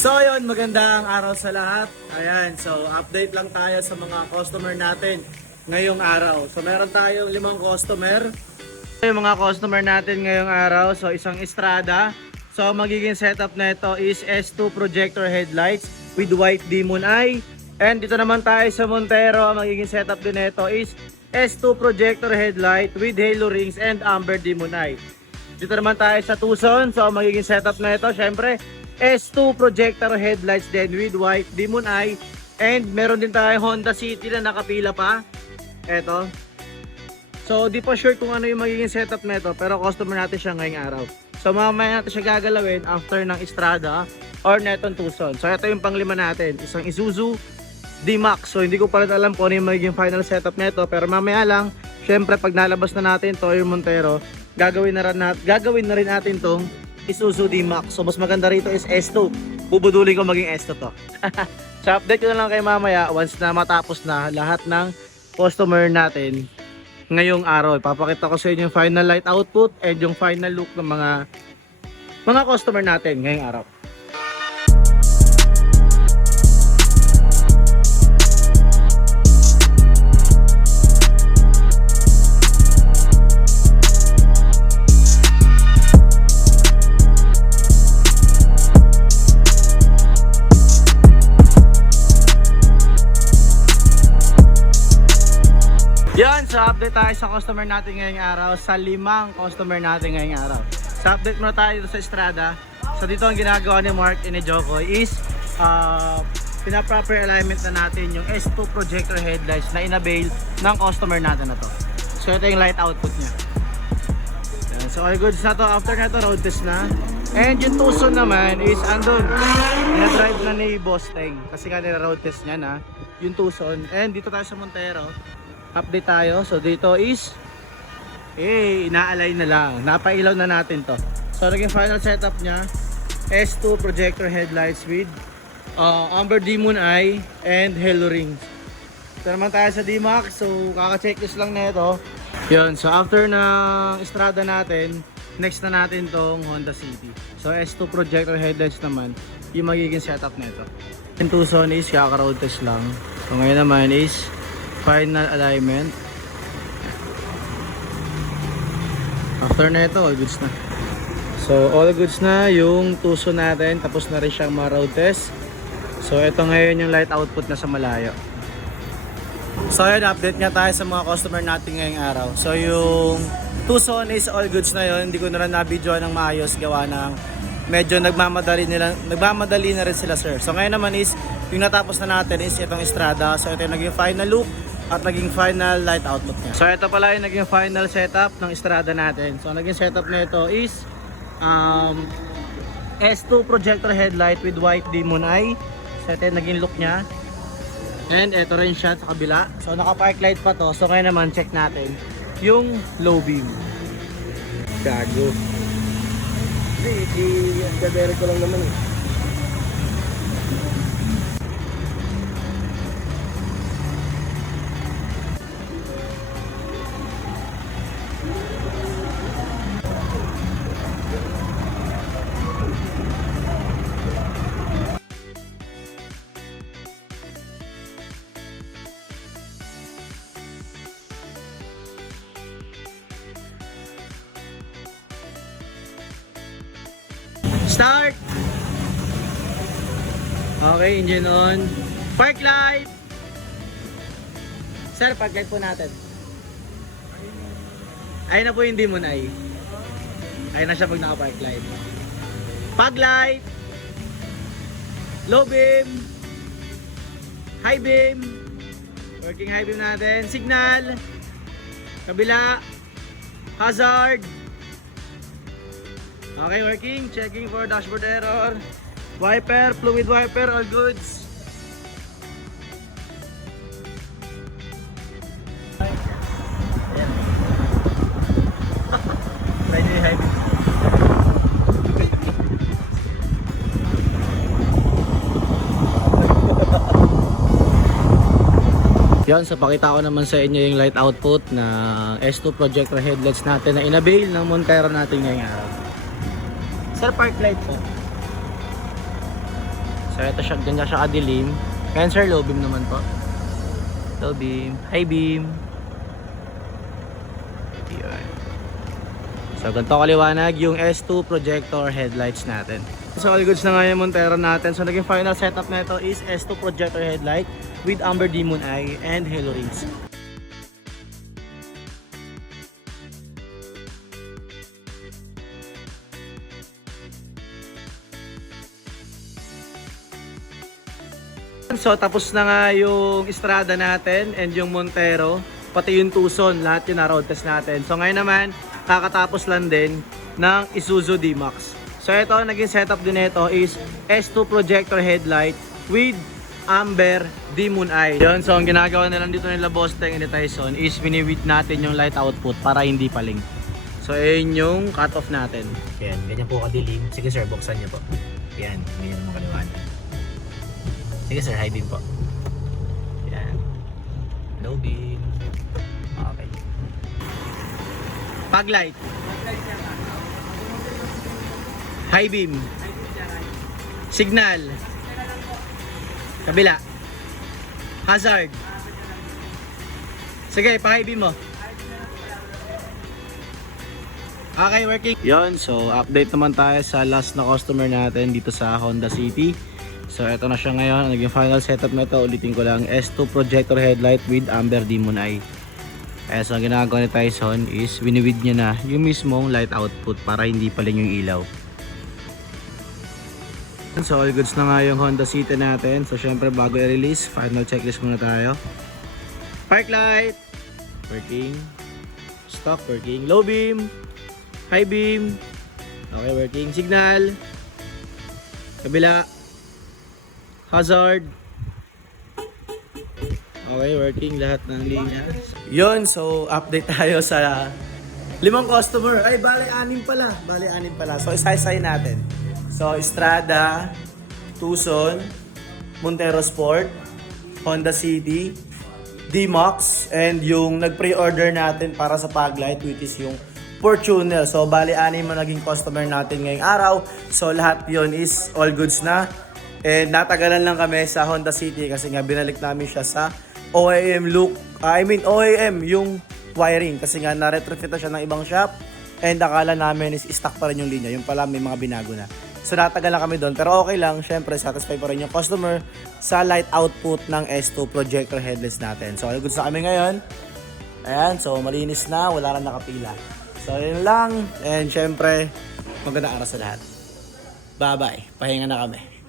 So yun, magandang araw sa lahat. Ayan, so update lang tayo sa mga customer natin ngayong araw. So meron tayong 5 customer. Yung mga customer natin ngayong araw, so isang Estrada. So magiging setup na ito is S2 projector headlights with white demon eye. And dito naman tayo sa Montero, ang magiging setup din nito is S2 projector headlight with halo rings and amber demon eye. Dito naman tayo sa Tucson, so ang magiging setup na ito, syempre S2 projector headlights din with white demon eye. And meron din tayo Honda City na nakapila pa. Eto. So di pa sure kung ano yung magiging setup na ito, pero customer natin siya ngayong araw. So mamaya natin siya gagalawin after ng Estrada or netong Tucson. So ito yung panglima natin, isang Isuzu D-Max. So hindi ko pa rin alam kung ano yung magiging final setup na ito, pero mamaya lang, syempre pag nalabas na natin to yung Montero, gagawin na rin natin tong Isuzu D-Max. So mas maganda rito is S2. Bubudulin ko maging S2 to. So update ko na lang kay mamaya once na matapos na lahat ng customer natin ngayong araw. Ipapakita ko sa inyo yung final light output and yung final look ng mga customer natin ngayong araw. Yan, so update tayo sa customer natin ngayong araw, sa 5 customer natin ngayong araw. So update muna tayo dito sa Estrada. So dito ang ginagawa ni Mark and ni Joko is pina-proper alignment na natin yung S2 projector headlights na inavail ng customer natin na to. So ito yung light output niya. Yan, so all goods na to. After na to, road test na. And yung Tucson naman is andun. Ina-drive na ni Boss Teng kasi nga nila-road test niya na yung Tucson. And dito tayo sa Montero. Update tayo. So dito is ina-align na lang. Napailaw na natin to. So naging final setup niya S2 projector headlights with amber demon eye and halo rings. Ito naman tayo sa D-Max. So kaka-checklist lang na ito. Yun. So after ng Estrada natin, next na natin tong Honda City. So S2 projector headlights naman yung magiging setup na ito. Yung Tucson is kaka-road test lang. So ngayon naman is final alignment. After na ito, all goods na. So all goods na yung Tucson natin. Tapos na rin siyang ma-road test. So ito ngayon yung light output na sa malayo. So yun, update nga tayo sa mga customer natin ngayong araw. So yung Tucson is all goods na yun. Hindi ko na rin na-video ng maayos, gawa ng medyo nagmamadali na rin sila, sir. So ngayon naman is yung natapos na natin is itong Estrada. So ito yung naging final look at naging final light output niya. So ito pala yung naging final setup ng Estrada natin. So naging setup nito is S2 projector headlight with white demon eye. So ito yung naging look niya. And ito rin siya sa kabila. So naka-park light pa to. So ngayon naman check natin yung low beam. Gago. Hindi, i-debere ko lang naman eh. Start! Okay, engine on. Park light! Sir, park light po natin. Ayun na po yung demon eye. Ayun na siya pag naka-park light. Fog light! Low beam! High beam! Working high beam natin. Signal! Kabila! Hazard! Okay, working. Checking for dashboard error. Wiper, fluid wiper, all goods. Yan, so pakita ko naman sa inyo yung light output na S2 projector headlights natin na inavail ng Montero natin ngayong araw. Sir, park light po. So ito siya, ganyan siya kadilim. Ngayon sir, low beam naman po. Low beam, high beam. Yun. So ganito kaliwanag yung S2 projector headlights natin. So all goods na nga yung Montero natin. So naging final setup na ito is S2 projector headlight with Amber Demon Eye and Halo Rings. So tapos na nga yung Estrada natin and yung Montero, pati yung Tucson, lahat yung na-road test natin. So ngayon naman, kakatapos lang din ng Isuzu D-Max. So ito, naging setup din ito is S2 projector headlight with Amber Demon Eye. Yun, so ang ginagawa na lang dito nila Boss Teng and Tyson is biniwid natin yung light output para hindi paling. So ayun yung cut off natin. Yan, ganyan po kadilim. Sige sir, buksan niyo po. Yan, ganyan naman kaliwanag. Sige sir, high beam po. Yan. Low beam. Okay. Fog light. High beam. Signal. Kabila. Hazard. Sige, pa-high beam mo. Okay, working. Yon, so update naman tayo sa last na customer natin dito sa Honda City. So ito na siya ngayon, naging final setup na ito. Ulitin ko lang, S2 projector headlight with Amber Demon Eye. So ang ginagawa ni Tyson is winiwid niya na yung mismong light output para hindi paling yung ilaw. So all goods na nga yung Honda City natin. So syempre bago i-release, final checklist muna tayo. Park light, working. Stop, working. Low beam, high beam, okay, working. Signal, kabila, hazard, okay, working lahat ng linya. Yun, so update tayo sa 5 customer. Ay, bali 6 pala. So isa-isay natin. So Estrada, Tucson, Montero Sport, Honda City, D-Max, and yung nag-pre-order natin para sa Paglight, which is yung Fortuner. So bali 6 mo naging customer natin ngayong araw. So lahat yon is all goods na. And natagalan lang kami sa Honda City kasi nga binalik namin siya sa OEM look. OEM yung wiring kasi nga na-retrofit na siya ng ibang shop. And akala namin is stock pa rin yung linya. Yung pala may mga binago na. So natagal lang kami doon. Pero okay lang. Syempre satisfied pa rin yung customer sa light output ng S2 projector headlights natin. So all goods na kami ngayon. Ayan. So malinis na. Wala na nakapila. So yun lang. And syempre magandang araw sa lahat. Bye bye. Pahinga na kami.